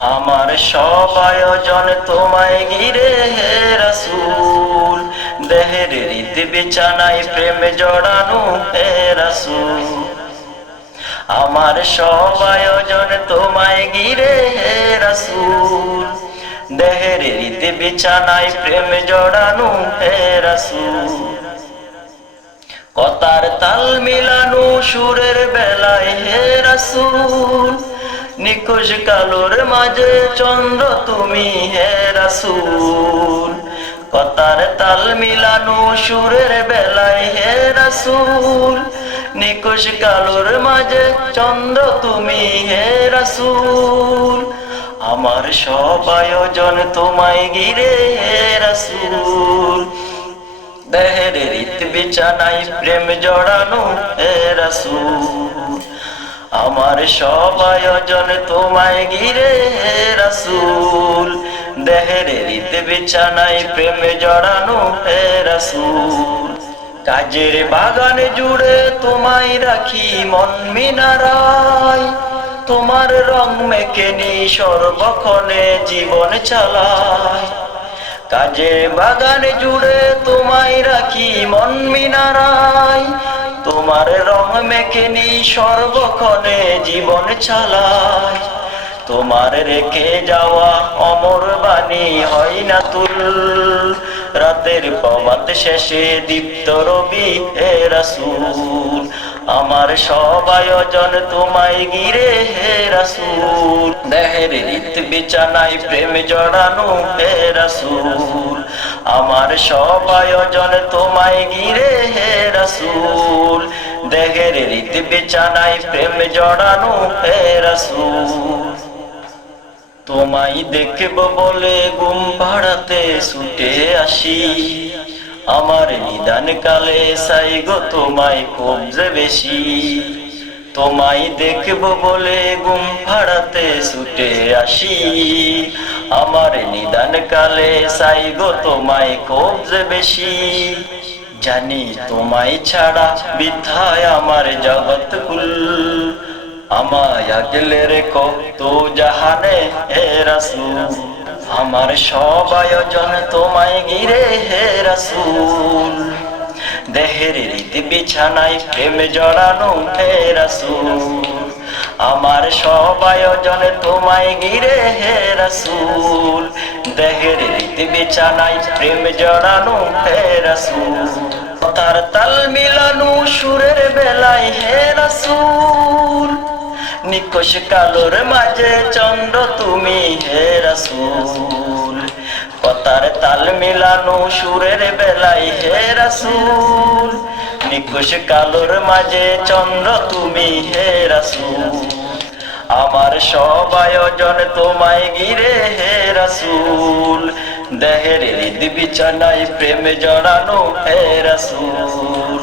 আমার সব আয়োজন তোমায় ঘিরে, হে রাসূল। দেহের রীত বিছানায় প্রেম জড়ানো, হে রাসূল। আমার সব আয়োজন তোমায় ঘিরে, হে রাসূল। দেহের রীত বিছানায় প্রেমে জড়ানো, হে রাসূল। কথার তাল মিলানো সুরের বেলায়, হে রাসূল। নিখোঁজ কালোর মাঝে চন্দ্র, তুমি হে রাসূল। কথার তাল মিলানো সুরের বেলায় হে রাসূল। নিখোঁজ কালোর মাঝে চন্দ্র, তুমি হে রাসূল। আমার সব আয়োজন তোমায় ঘিরে হে রাসূল। দেহের রীত বিছানায় প্রেম জড়ানো হে রাসূল। আমার সব আয়োজন তোমায় ঘিরে, হে রাসূল। দেহের রীত বিছানায় প্রেমে জড়ানো, হে রাসূল। কাজের বাগান জুড়ে তোমায় রাখি মন মিনারায়। তোমার রং মেখে নি সর্বক্ষণে জীবন চালায়। কাজে বাগান জুড়ে তোমায় রাখি মন মিনারায়। তোমার রং মেখে নি সর্বক্ষণে জীবন চালায় তোমার রেখে যাওয়া অমর বাণী হয় না তুল। রাতের প্রবাদ শেষে দীপ্ত রবি হে রাসূল। আমার সব আয়োজন তোমায় গিরে হে রাসূল। দেহের রীত বিছানায় প্রেম জড়ানো, হে রাসূল। আমার সব আয়োজন তোমায় গিরে হে রাসূল। দেহের রীত বিছানায় প্রেম জড়ানো, হে রাসূল। তোমায় দেখব বলে ঘুম ভাড়াতে ছুটে আসি। আমার নিদান কালে গো তোমায় খুব যে বেশি। তোমায় দেখব বলে ঘুম ভাড়াতে ছুটে আসি। আমার নিদান কালে গো তোমায় খুব যে বেশি। জানি তোমায় ছাড়া বৃথায় আমার জগৎ কুল আমায় আগলে রেখো তো জাহানে হে রাসূল। আমার সব আয়োজন তোমায় গিরে হে রাসূল। দেহের রীতি বিছানায় প্রেম জড়ানো, হে রাসূল। আমার সব আয়োজন তোমায় গিরে হে রাসূল। দেহের রীতি বিছানায় প্রেম জড়ানো, হে রাসূল। তার তাল মিলানো সুরের বেলায়, হে রাসূল। নিকশ কালোর মাঝে চন্দ্র, তুমি হে রাসূল। কথার তাল মিলানো সুরের বেলায় হে রাসূল। নিকশ কালোর মাঝে চন্দ্র, তুমি হে রাসূল। আমার সব আয়োজন তোমায় ঘিরে হে রাসূল। দেহের হৃদ বিছানায় প্রেম জড়ানো হে রাসূল।